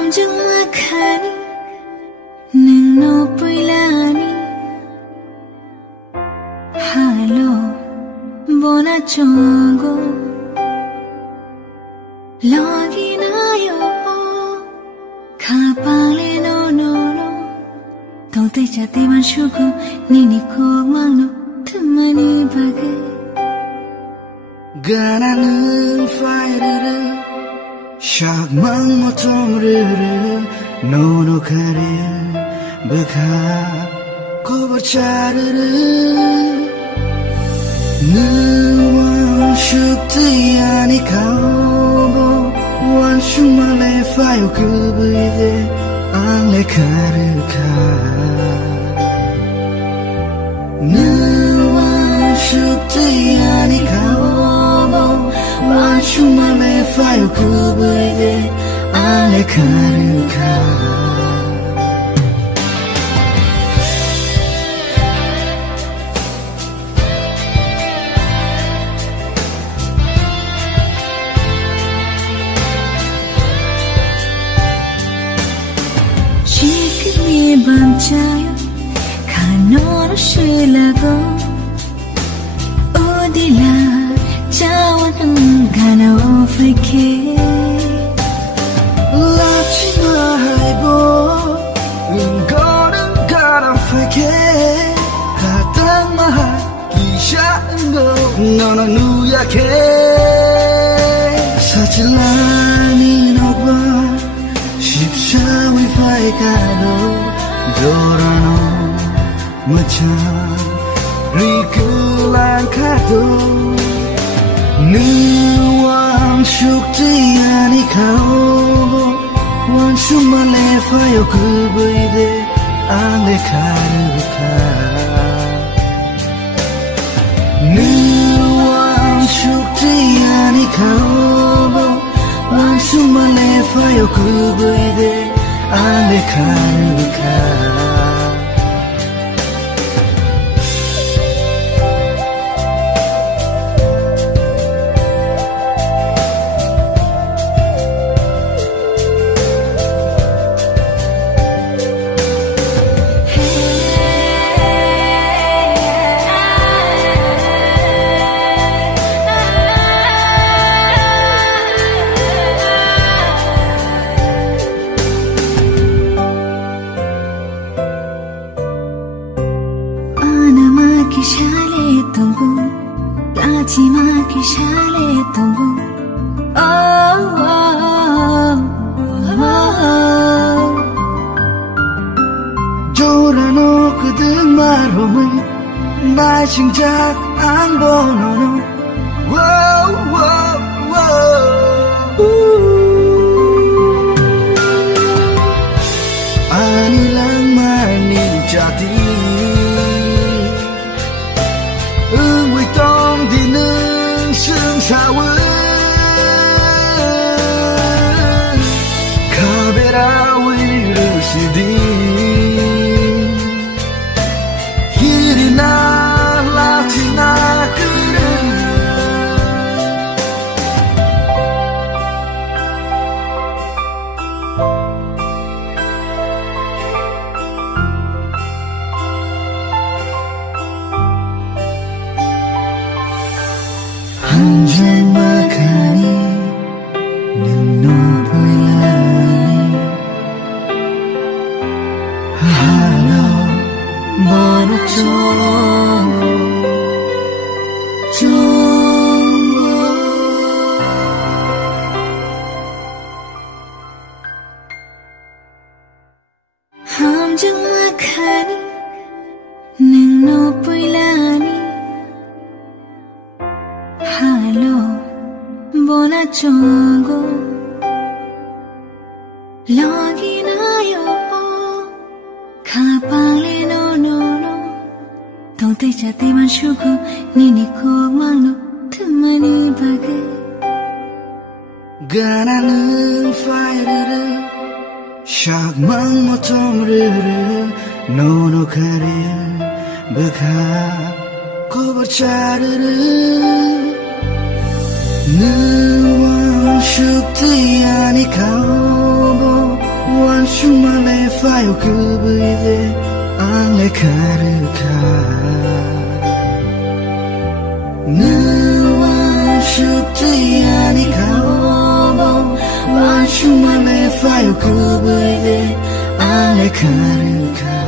함정막하니 능 높이라니 할로 보나종고 러기나요 가발에 노노노 동태자대만 쉬고 니니 고망노 틈만이 박에 가나는 파이르르 샥망 모톰르르 노노카르 버카 고버차르르 느완 슈트야니 카오보 완슈말레 파요 그브이데 앙레 카르카 느완 슈트야니 카오보 완슈말레 파요 그브이데 앙레 카르카 밤자요 가노로 쉬라고 어디라 자원은 가나 오프리케 라치마 하이보 은거는 가나 오프리케 가당마하 기샤은거 너는 누약해 사질라니 너과 십사위 파이가로 Dorano macam rikulan kado Nuang shuktiani kau Wan shumale fayo kubuide ale karuka Nuang shuktiani kau Wan shumale fayo kubuide ale karuka Kishale tumbu, lachima kishale tumbu. Oh, oh, oh, oh. Jorano kudung marome, na singjak ang bonono. Whoa, whoa, whoa. Anilang manijati. Kabera wirusidi Hirina latina kuru Hanjang makani Nino boilani Halo Monok jongo Jongo Hanjang makani Nino boilani Halo Bona jongo Loginayo Kapale no Sauti jati man syukur Nini ko magno Temani bagai Gana는 파이르르 샥망 모톰르르 노노 카레 baka kobarcha르르 누원 슈트야니 카오보 원슈만레 파요 그브이데 안레 카르카 누원 슈트야니 카오보 원슈만레 파요 그브이데 안레 카르카